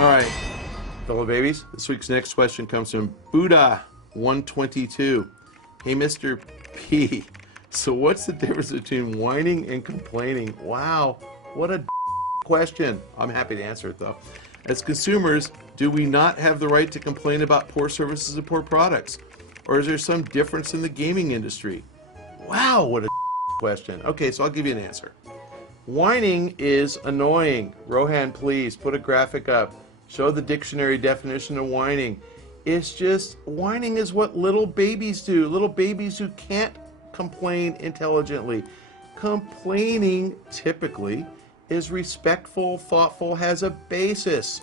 All right, fellow babies, this week's next question comes from Buddha122. Hey, Mr. P, so what's the difference between whining and complaining? Wow, what a question. I'm happy to answer it, though. As consumers, do we not have the right to complain about poor services and poor products? Or is there some difference in the gaming industry? Wow, what a question. Okay, so I'll give you an answer. Whining is annoying. Rohan, please put a graphic up. Show the dictionary definition of whining. It's just, whining is what little babies do. Little babies who can't complain intelligently. Complaining, typically, is respectful, thoughtful, has a basis.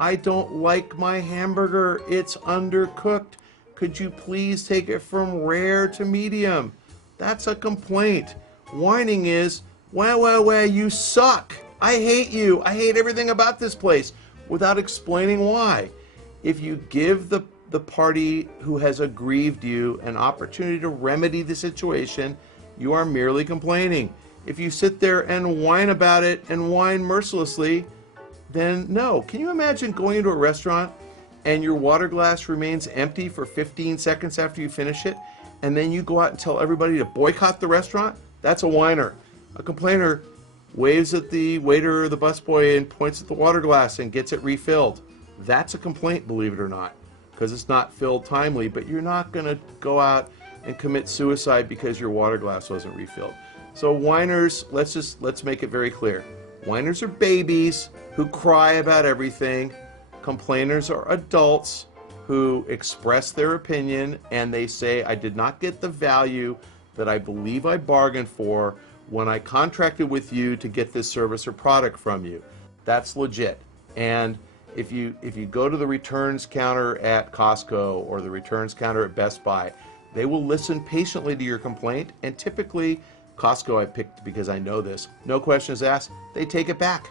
I don't like my hamburger. It's undercooked. Could you please take it from rare to medium? That's a complaint. Whining is, wah, you suck. I hate you. I hate everything about this place, without explaining why. If you give the party who has aggrieved you an opportunity to remedy the situation, you are merely complaining. If you sit there and whine about it and whine mercilessly, then no. Can you imagine going into a restaurant and your water glass remains empty for 15 seconds after you finish it, and then you go out and tell everybody to boycott the restaurant? That's a whiner. A complainer waves at the waiter or the busboy and points at the water glass and gets it refilled. That's a complaint, believe it or not, because it's not filled timely, but you're not going to go out and commit suicide because your water glass wasn't refilled. So whiners, let's make it very clear. Whiners are babies who cry about everything. Complainers are adults who express their opinion and they say, I did not get the value that I believe I bargained for when I contracted with you to get this service or product from you. That's legit. And if you go to the returns counter at Costco or the returns counter at Best Buy, they will listen patiently to your complaint, and typically, Costco I picked because I know this, no questions asked, they take it back.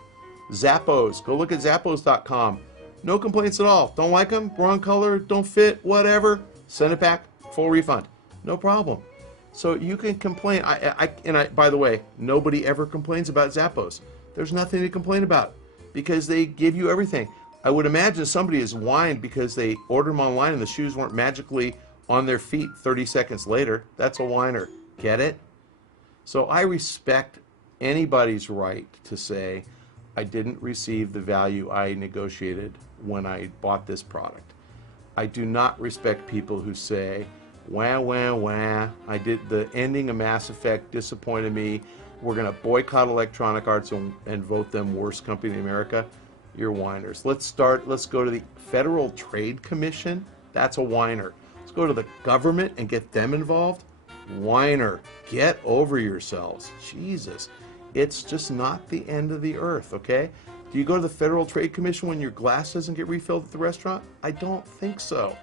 Zappos, go look at zappos.com. No complaints at all. Don't like them, wrong color, don't fit, whatever, send it back, full refund. No problem. So you can complain. By the way, nobody ever complains about Zappos. There's nothing to complain about because they give you everything. I would imagine somebody has whined because they ordered them online and the shoes weren't magically on their feet 30 seconds later. That's a whiner. Get it? So I respect anybody's right to say, I didn't receive the value I negotiated when I bought this product. I do not respect people who say, wah, I did the ending of Mass Effect, disappointed me. We're going to boycott Electronic Arts and vote them worst company in America. You're whiners. Let's go to the Federal Trade Commission. That's a whiner. Let's go to the government and get them involved. Whiner. Get over yourselves. Jesus. It's just not the end of the earth, okay? Do you go to the Federal Trade Commission when your glass doesn't get refilled at the restaurant? I don't think so.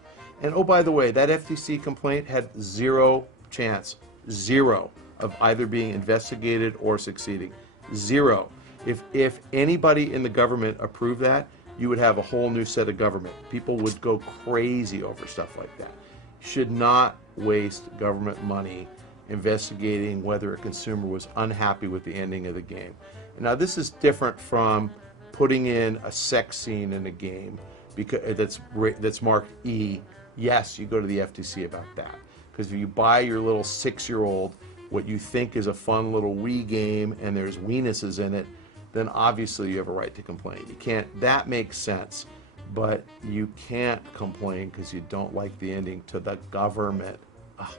And oh, by the way, that FTC complaint had zero chance, zero, of either being investigated or succeeding. Zero. If anybody in the government approved that, you would have a whole new set of government. People would go crazy over stuff like that. You should not waste government money investigating whether a consumer was unhappy with the ending of the game. Now, this is different from putting in a sex scene in a game because that's marked E. Yes, you go to the FTC about that. Because if you buy your little 6-year-old what you think is a fun little Wii game and there's weenuses in it, then obviously you have a right to complain. You can't, that makes sense, but you can't complain because you don't like the ending to the government. Ugh.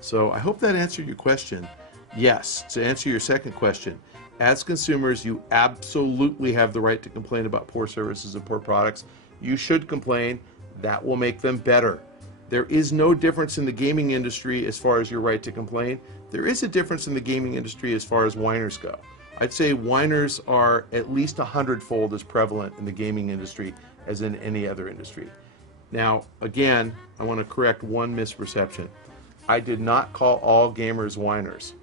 So I hope that answered your question. Yes, to answer your second question, as consumers, you absolutely have the right to complain about poor services and poor products. You should complain. That will make them better. There is no difference in the gaming industry as far as your right to complain. There is a difference in the gaming industry as far as whiners go. I'd say whiners are at least 100-fold as prevalent in the gaming industry as in any other industry. Now, again, I want to correct one misperception. I did not call all gamers whiners.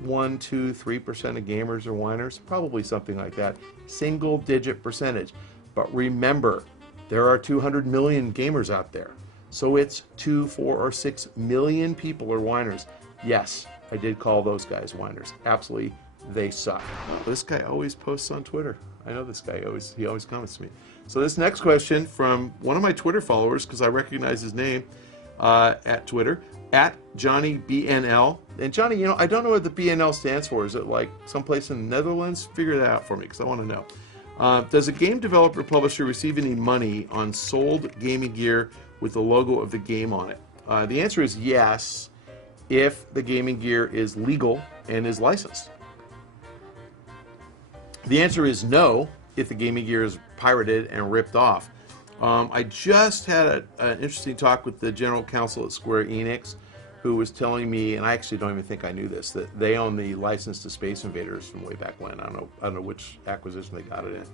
1, 2, 3% of gamers are whiners, probably something like that. Single-digit percentage. But remember, there are 200 million gamers out there. So it's 2, 4, or 6 million people are whiners. Yes, I did call those guys whiners. Absolutely they suck. This guy always posts on Twitter. I know this guy, he always comments to me. So this next question from one of my Twitter followers, because I recognize his name at Twitter, at Johnny BNL. And Johnny, you know, I don't know what the BNL stands for. Is it like someplace in the Netherlands? Figure that out for me, because I want to know. Does a game developer publisher receive any money on sold gaming gear with the logo of the game on it? The answer is yes, if the gaming gear is legal and is licensed. The answer is no, if the gaming gear is pirated and ripped off. I just had an interesting talk with the general counsel at Square Enix, who was telling me, and I actually don't even think I knew this, that they own the license to Space Invaders from way back when. I don't know which acquisition they got it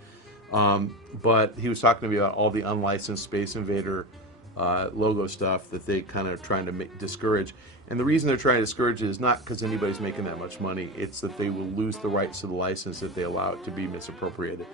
in. But he was talking to me about all the unlicensed Space Invader logo stuff that they kind of trying to discourage. And the reason they're trying to discourage it is not because anybody's making that much money. It's that they will lose the rights to the license if they allow it to be misappropriated.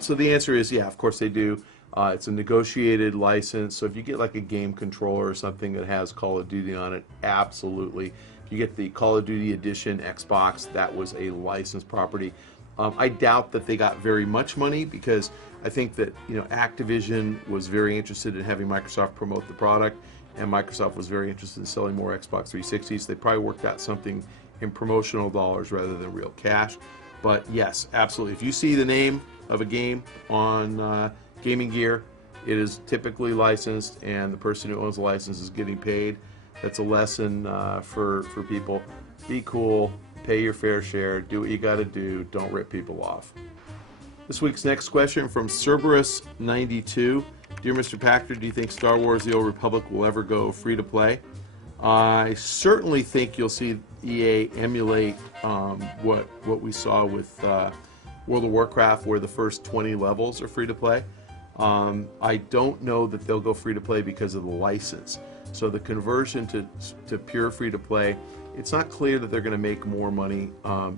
So the answer is, yeah, of course they do. It's a negotiated license. So if you get like a game controller or something that has Call of Duty on it, absolutely. If you get the Call of Duty Edition Xbox, that was a licensed property. I doubt that they got very much money, because I think that, you know, Activision was very interested in having Microsoft promote the product, and Microsoft was very interested in selling more Xbox 360s. They probably worked out something in promotional dollars rather than real cash. But yes, absolutely. If you see the name of a game on gaming gear, it is typically licensed, and the person who owns the license is getting paid. That's a lesson for people. Be cool. Pay your fair share, do what you got to do, don't rip people off. This week's next question from Cerberus92. Dear Mr. Pachter, do you think Star Wars The Old Republic will ever go free to play? I certainly think you'll see EA emulate what we saw with World of Warcraft, where the first 20 levels are free to play. I don't know that they'll go free to play because of the license. So the conversion to pure free to play, it's not clear that they're going to make more money.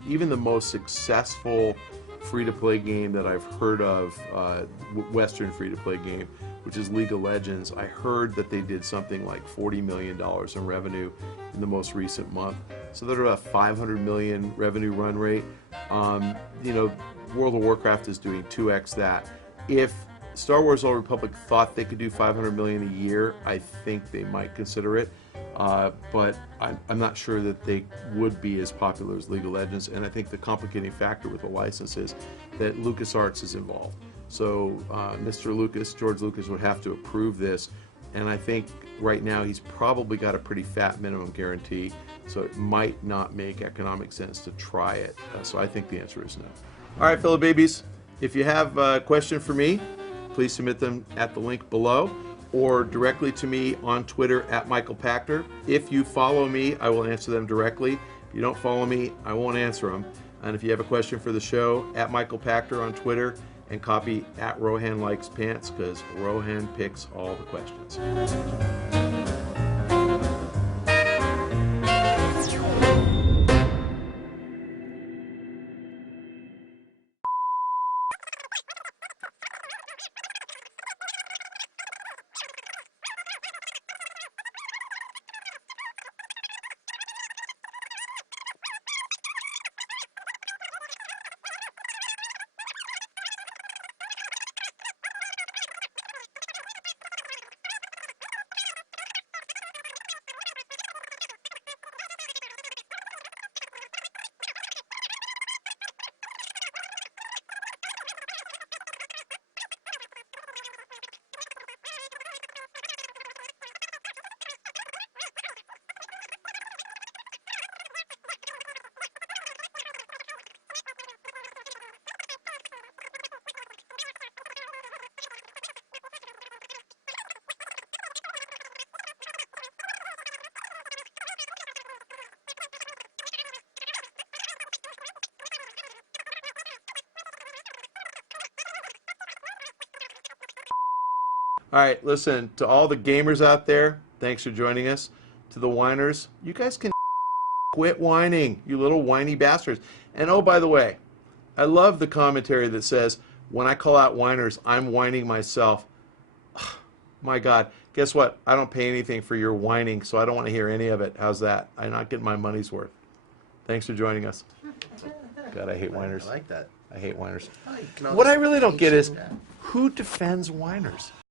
Even the most successful free-to-play game that I've heard of, Western free-to-play game, which is League of Legends, I heard that they did something like $40 million in revenue in the most recent month. So they're at a $500 million revenue run rate. You know, World of Warcraft is doing 2x that. If Star Wars Old Republic thought they could do $500 million a year, I think they might consider it. But I'm not sure that they would be as popular as League of Legends, and I think the complicating factor with the license is that LucasArts is involved. So Mr. Lucas, George Lucas, would have to approve this, and I think right now he's probably got a pretty fat minimum guarantee, so it might not make economic sense to try it. So I think the answer is no. All right, fellow babies, if you have a question for me, please submit them at the link below, or directly to me on Twitter at Michael Pachter. If you follow me, I will answer them directly. If you don't follow me, I won't answer them. And if you have a question for the show, at Michael Pachter on Twitter, and copy at Rohan Likes Pants, because Rohan picks all the questions. All right, listen, to all the gamers out there, thanks for joining us. To the whiners, you guys can quit whining, you little whiny bastards. And oh, by the way, I love the commentary that says, when I call out whiners, I'm whining myself. My God, guess what? I don't pay anything for your whining, so I don't want to hear any of it. How's that? I'm not getting my money's worth. Thanks for joining us. God, I hate whiners. I like that. I hate whiners. Oh, you can always What I really don't paint get is some- who defends whiners?